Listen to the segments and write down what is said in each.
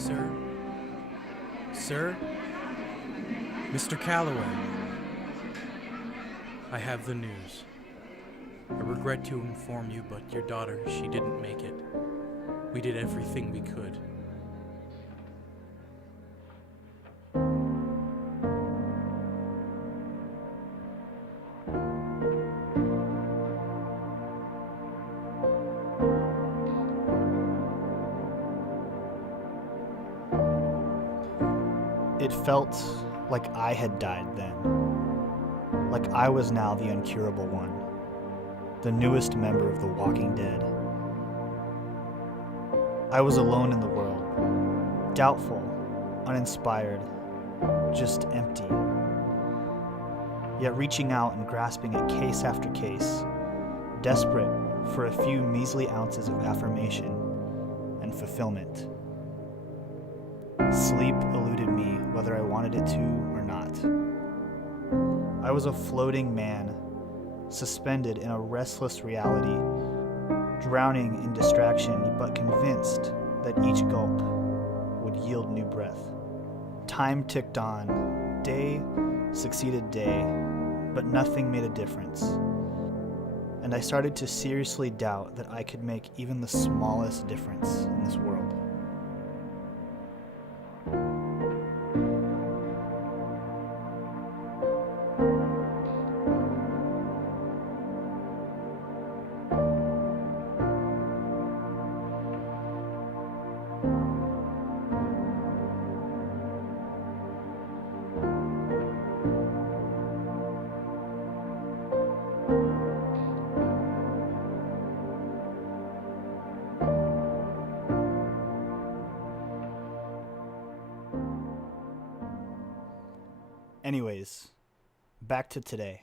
Sir? Sir? Mr. Calloway. I have the news. I regret to inform you, but your daughter, she didn't make it. We did everything we could. It felt like I had died then. Like I was now the incurable one, the newest member of the Walking Dead. I was alone in the world, doubtful, uninspired, just empty. Yet reaching out and grasping at case after case, desperate for a few measly ounces of affirmation and fulfillment. Sleep eluded me whether I wanted it to or not. I was a floating man, suspended in a restless reality, drowning in distraction but convinced that each gulp would yield new breath. Time ticked on, day succeeded day, but nothing made a difference. And I started to seriously doubt that I could make even the smallest difference in this world. Anyways, back to today.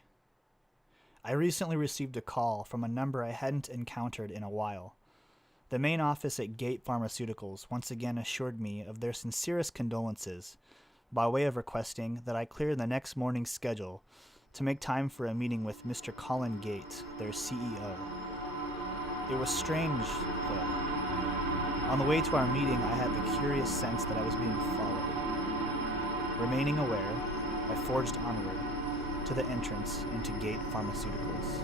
I recently received a call from a number I hadn't encountered in a while. The main office at Gate Pharmaceuticals once again assured me of their sincerest condolences by way of requesting that I clear the next morning's schedule to make time for a meeting with Mr. Colin Gate, their CEO. It was strange, though. On the way to our meeting, I had the curious sense that I was being followed. Remaining aware, I forged onward to the entrance into Gate Pharmaceuticals.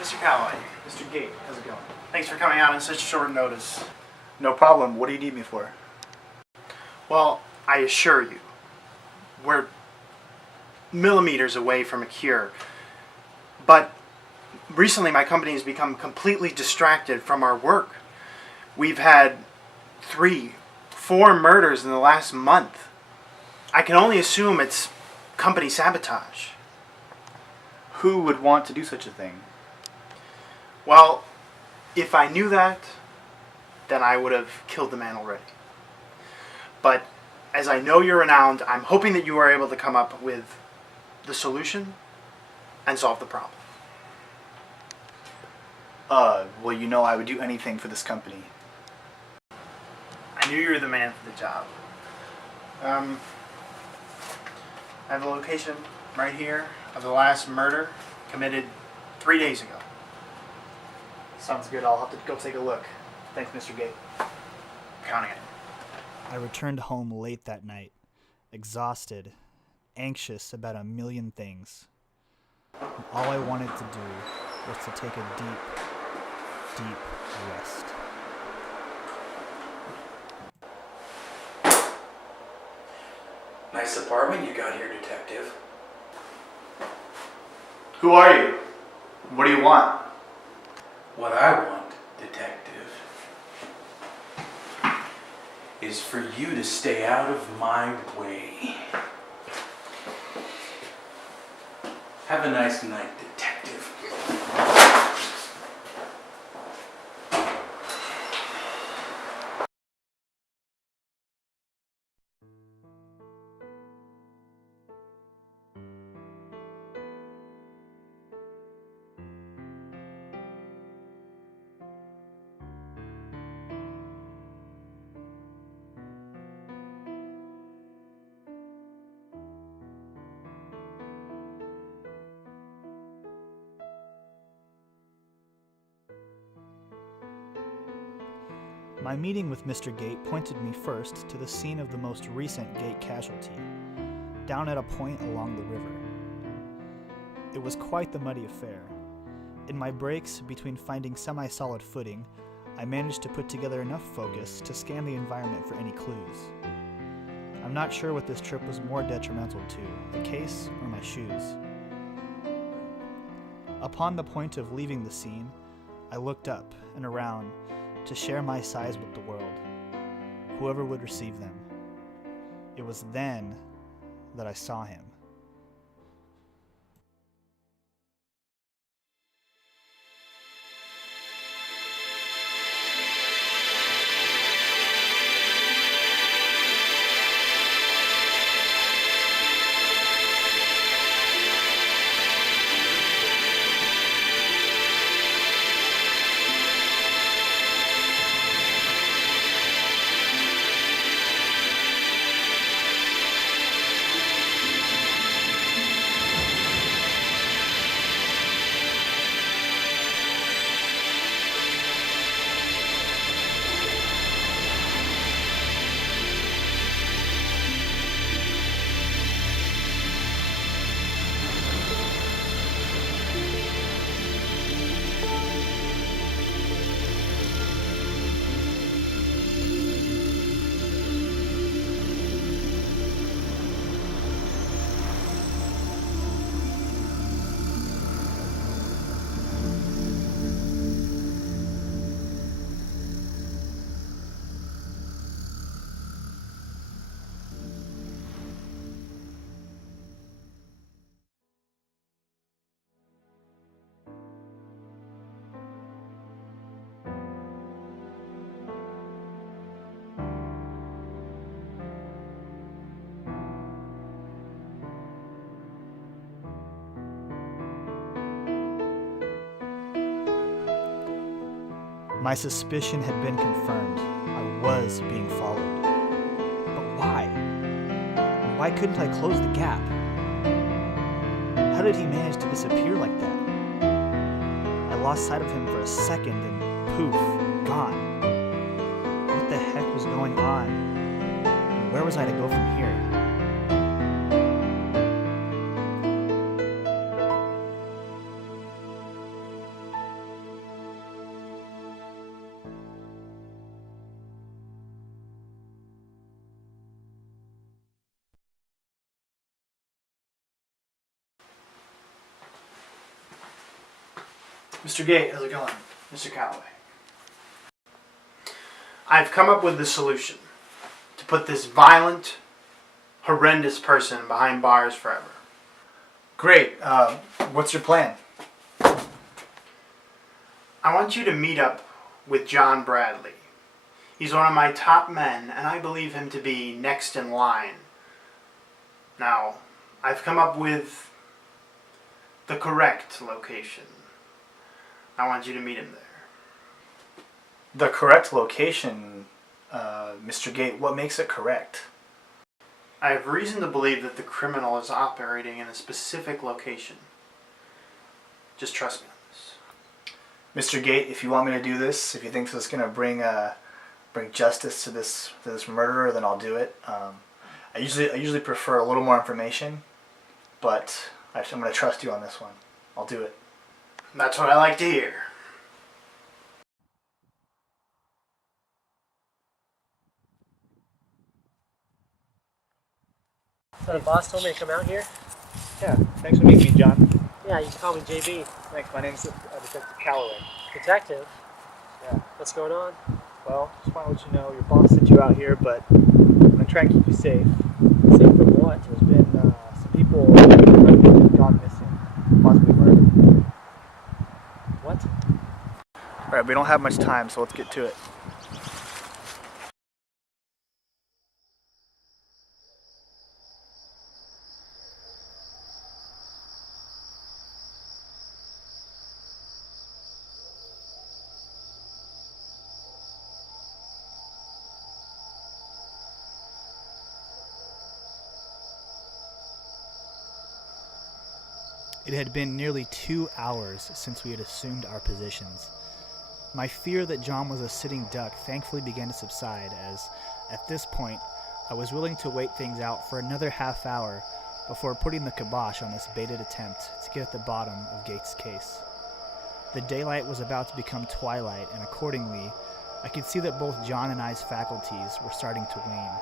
Mr. Calloway. Mr. Gate, how's it going? Thanks for coming out on such short notice. No problem. What do you need me for? Well, I assure you, we're millimeters away from a cure. But recently my company has become completely distracted from our work. We've had 3, 4 murders in the last month. I can only assume it's company sabotage. Who would want to do such a thing? Well, if I knew that, then I would have killed the man already. But as I know you're renowned, I'm hoping that you are able to come up with the solution and solve the problem. Well, you know I would do anything for this company. I knew you were the man for the job. I have a location right here of the last murder committed 3 days ago. Sounds good. I'll have to go take a look. Thanks, Mr. Gate. Counting it. I returned home late that night, exhausted, anxious about a million things. And all I wanted to do was to take a deep, deep rest. Nice apartment you got here, Detective. Who are you? What do you want? What I want, Detective, is for you to stay out of my way. Have a nice night, Detective. My meeting with Mr. Gate pointed me first to the scene of the most recent Gate casualty, down at a point along the river. It was quite the muddy affair. In my breaks between finding semi-solid footing, I managed to put together enough focus to scan the environment for any clues. I'm not sure what this trip was more detrimental to, the case or my shoes. Upon the point of leaving the scene, I looked up and around to share my sighs with the world, whoever would receive them. It was then that I saw him. My suspicion had been confirmed. I was being followed. But why? And why couldn't I close the gap? How did he manage to disappear like that? I lost sight of him for a second and poof, gone. What the heck was going on? And where was I to go from here? Mr. Gate, how's it going? Mr. Calloway. I've come up with the solution to put this violent, horrendous person behind bars forever. Great. What's your plan? I want you to meet up with John Bradley. He's one of my top men, and I believe him to be next in line. Now, I've come up with the correct location. I want you to meet him there. The correct location, Mr. Gate, what makes it correct? I have reason to believe that the criminal is operating in a specific location. Just trust me on this. Mr. Gate, if you want me to do this, if you think this is going to bring justice to this murderer, then I'll do it. I usually prefer a little more information, but I'm going to trust you on this one. I'll do it. That's what I like to hear. So the boss told me to come out here? Yeah, thanks for meeting me, John. Yeah, you can call me JB. Thanks, my name's Detective Calloway. Detective? Yeah, What's going on? well, just want to let you know your boss sent you out here, but I'm going to try and keep you safe. Safe from what? There's been some people who've gone missing, possibly murdered. What? Alright, we don't have much time, so let's get to it. It had been nearly 2 hours since we had assumed our positions. My fear that John was a sitting duck thankfully began to subside as, at this point, I was willing to wait things out for another half hour before putting the kibosh on this baited attempt to get at the bottom of Gates' case. The daylight was about to become twilight, and accordingly, I could see that both John and I's faculties were starting to wane.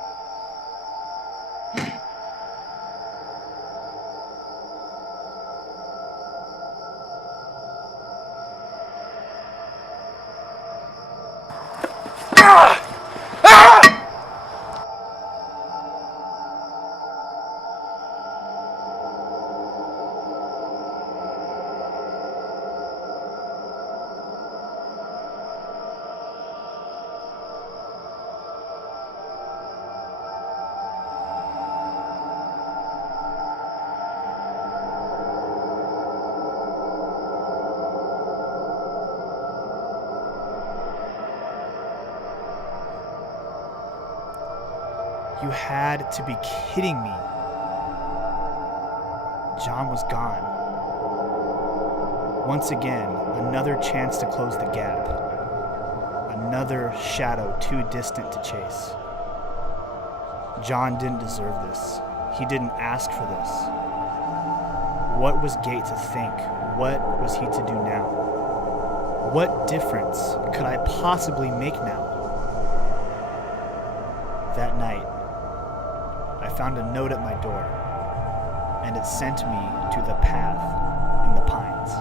You had to be kidding me. John was gone. Once again, another chance to close the gap. Another shadow too distant to chase. John didn't deserve this. He didn't ask for this. What was Gate to think? What was he to do now? What difference could I possibly make now? That night, I found a note at my door, and it sent me to the path in the pines.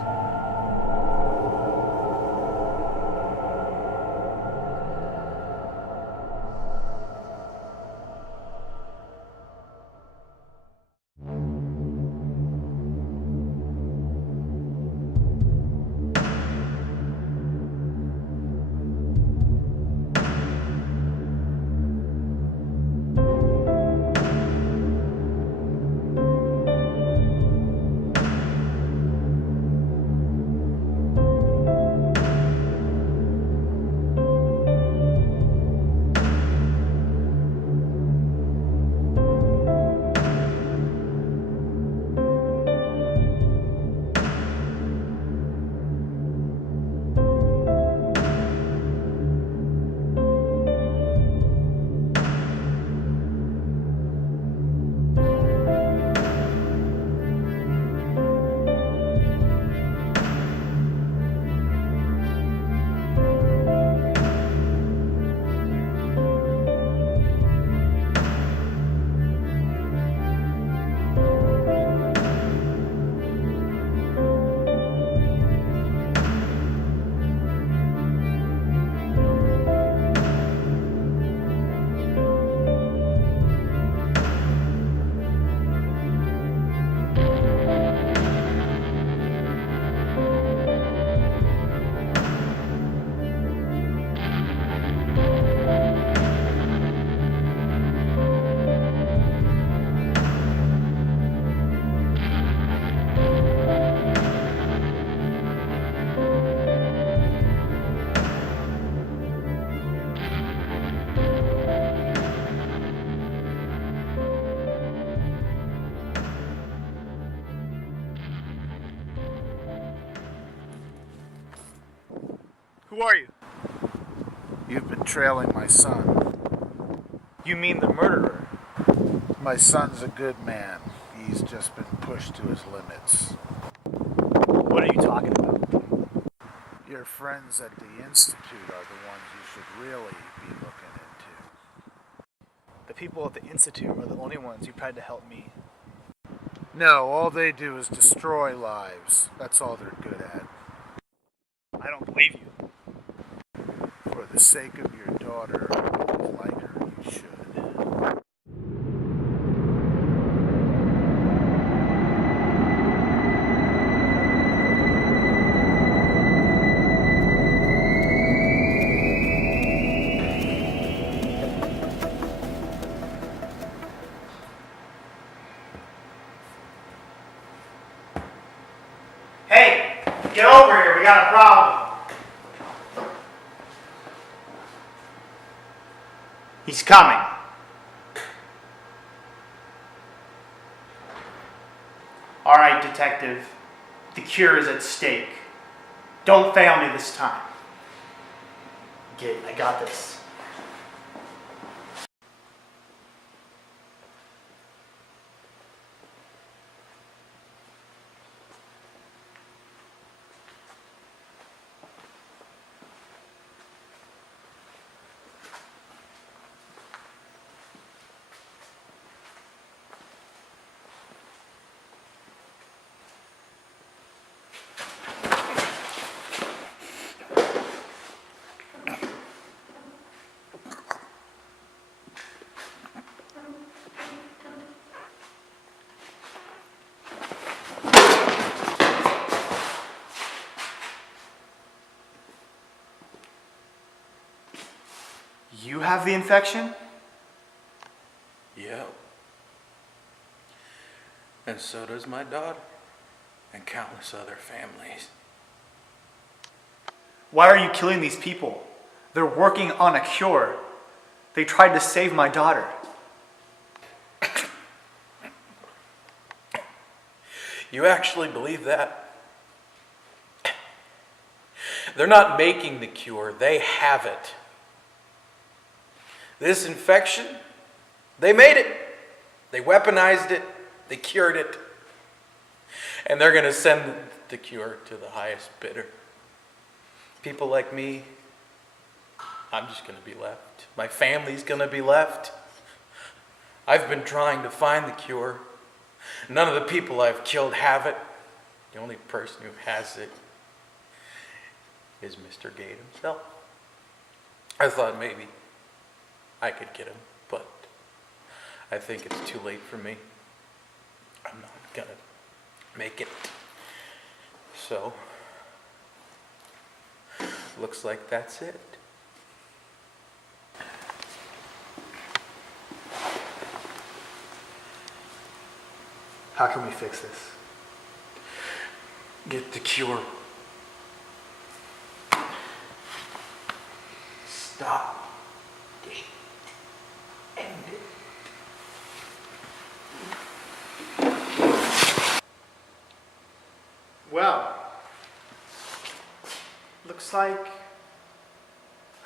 Who are you? You've been trailing my son. You mean the murderer? My son's a good man. He's just been pushed to his limits. What are you talking about? Your friends at the Institute are the ones you should really be looking into. The people at the Institute are the only ones who tried to help me. No, all they do is destroy lives. That's all they're good at. I don't believe you. For the sake of your daughter, like her, you should. Hey, get over here. We got a problem. He's coming. All right, detective. The cure is at stake. Don't fail me this time. Gate, I got this. You have the infection? Yep. And so does my daughter and countless other families. Why are you killing these people? They're working on a cure. They tried to save my daughter. You actually believe that? They're not making the cure, they have it. This infection, they made it. They weaponized it. They cured it. And they're going to send the cure to the highest bidder. People like me, I'm just going to be left. My family's going to be left. I've been trying to find the cure. None of the people I've killed have it. The only person who has it is Mr. Gate himself. I thought maybe I could get him, but I think it's too late for me. I'm not gonna make it. So, looks like that's it. How can we fix this? Get the cure. Stop. End it. Well, looks like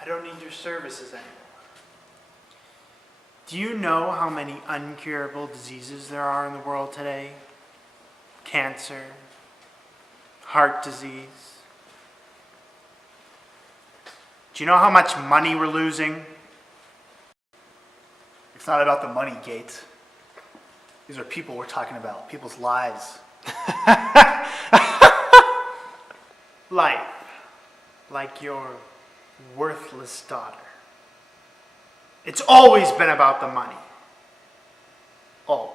I don't need your services anymore. Do you know how many uncurable diseases there are in the world today? Cancer, heart disease. Do you know how much money we're losing? It's not about the money, Gate. These are people we're talking about, people's lives. Life, like your worthless daughter. It's always been about the money. Always.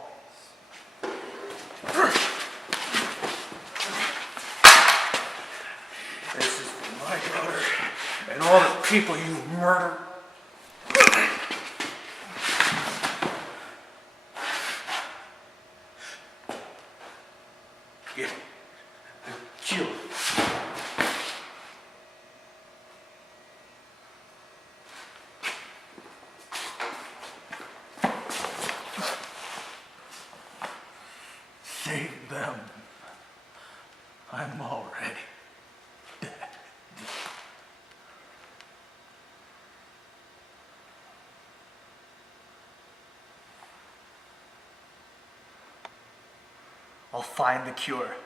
This is for my daughter and all the people you murdered. Get the cure. Save them. I'm already dead. I'll find the cure.